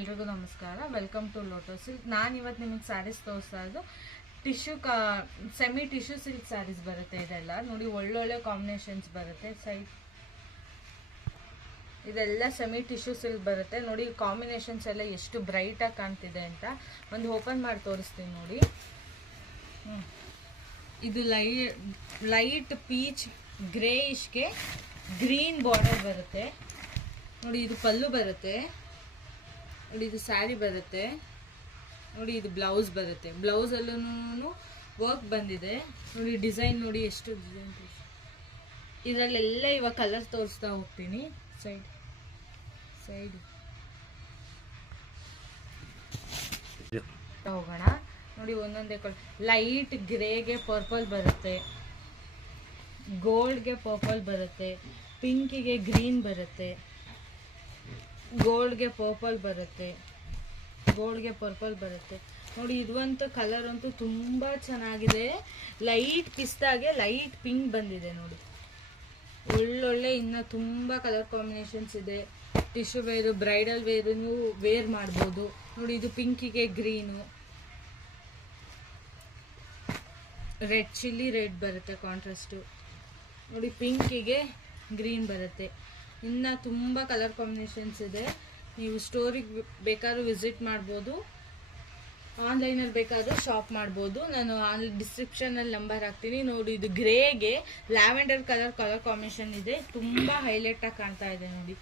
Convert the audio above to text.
ಎಲ್ರಿಗೂ ನಮಸ್ಕಾರ. Welcome to Lotus Silk. ನಾನು ಇವತ್ತು ನಿಮಗೆ ಸ್ಯಾರೀಸ್ ತೋರಿಸ್ತಾ ಇರೋದು ಸೆಮಿ ಟಿಶ್ಯೂ ಸಿಲ್ಕ್ ಸ್ಯಾರೀಸ್ ಬರುತ್ತೆ. ಇದೆಲ್ಲ ನೋಡಿ ಒಳ್ಳೊಳ್ಳೆ ಕಾಂಬಿನೇಷನ್ಸ್ ಬರುತ್ತೆ. ಇದೆಲ್ಲ ಸೆಮಿ ಟಿಶ್ಯೂ ಸಿಲ್ಕ್ ಬರುತ್ತೆ. ನೋಡಿ ಕಾಂಬಿನೇಷನ್ಸ್ ಎಲ್ಲ ಎಷ್ಟು ಬ್ರೈಟಾಗಿ ಕಾಣ್ತಿದೆ ಅಂತ ಒಂದು ಓಪನ್ ಮಾಡಿ ತೋರಿಸ್ತೀನಿ ನೋಡಿ. ಇದು ಲೈಟ್ ಪೀಚ್ ಗ್ರೇಯಿಶ್ಗೆ ಗ್ರೀನ್ ಬಾರ್ಡರ್ ಬರುತ್ತೆ ನೋಡಿ. ಇದು ಪಲ್ಲು ಬರುತ್ತೆ ನೋಡಿ. ಇದು ಸ್ಯಾರಿ ಬರುತ್ತೆ ನೋಡಿ. ಇದು ಬ್ಲೌಸ್ ಬರುತ್ತೆ. ಬ್ಲೌಸಲ್ಲೂ ವರ್ಕ್ ಬಂದಿದೆ ನೋಡಿ. ಡಿಸೈನ್ ನೋಡಿ ಎಷ್ಟು ಡಿಸೈನ್. ಇದರಲ್ಲೆಲ್ಲ ಇವಾಗ ಕಲರ್ ತೋರಿಸ್ತಾ ಹೋಗ್ತೀನಿ. ಸೈಡ್ ಹೋಗೋಣ ನೋಡಿ. ಒಂದೊಂದೇ ಕಲರ್. ಲೈಟ್ ಗ್ರೇಗೆ ಪರ್ಪಲ್ ಬರುತ್ತೆ, ಗೋಲ್ಡ್ಗೆ ಪರ್ಪಲ್ ಬರುತ್ತೆ, ಪಿಂಕಿಗೆ ಗ್ರೀನ್ ಬರುತ್ತೆ, ಗೋಲ್ಡ್ಗೆ ಪರ್ಪಲ್ ಬರುತ್ತೆ ನೋಡಿ. ಇದಂತೂ ಕಲರ್ ಅಂತೂ ತುಂಬ ಚೆನ್ನಾಗಿದೆ. ಲೈಟ್ ಪಿಸ್ತಾಗೆ ಲೈಟ್ ಪಿಂಕ್ ಬಂದಿದೆ ನೋಡಿ. ಒಳ್ಳೊಳ್ಳೆ ಇನ್ನು ತುಂಬ ಕಲರ್ ಕಾಂಬಿನೇಷನ್ಸ್ ಇದೆ. ಟಿಶ್ಯೂ ವೇರು, ಬ್ರೈಡಲ್ ವೇರು ನೀವು ವೇರ್ ಮಾಡ್ಬೋದು ನೋಡಿ. ಇದು ಪಿಂಕಿಗೆ ಗ್ರೀನು, ರೆಡ್ ಚಿಲ್ಲಿ ರೆಡ್ ಬರುತ್ತೆ ಕಾಂಟ್ರಾಸ್ಟು ನೋಡಿ. ಪಿಂಕಿಗೆ ಗ್ರೀನ್ ಬರುತ್ತೆ. ಇನ್ನು ತುಂಬ ಕಲರ್ ಕಾಂಬಿನೇಷನ್ಸ್ ಇದೆ. ನೀವು ಸ್ಟೋರಿಗೆ ಬೇಕಾದ್ರೂ ವಿಸಿಟ್ ಮಾಡ್ಬೋದು, ಆನ್ಲೈನಲ್ಲಿ ಬೇಕಾದರೂ ಶಾಪ್ ಮಾಡ್ಬೋದು. ನಾನು ಡಿಸ್ಕ್ರಿಪ್ಷನಲ್ಲಿ ನಂಬರ್ ಹಾಕ್ತೀನಿ ನೋಡಿ. ಇದು ಗ್ರೇಗೆ ಲ್ಯಾವೆಂಡರ್ ಕಲರ್ ಕಾಂಬಿನೇಷನ್ ಇದೆ. ತುಂಬ ಹೈಲೈಟಾಗಿ ಕಾಣ್ತಾ ಇದೆ ನೋಡಿ.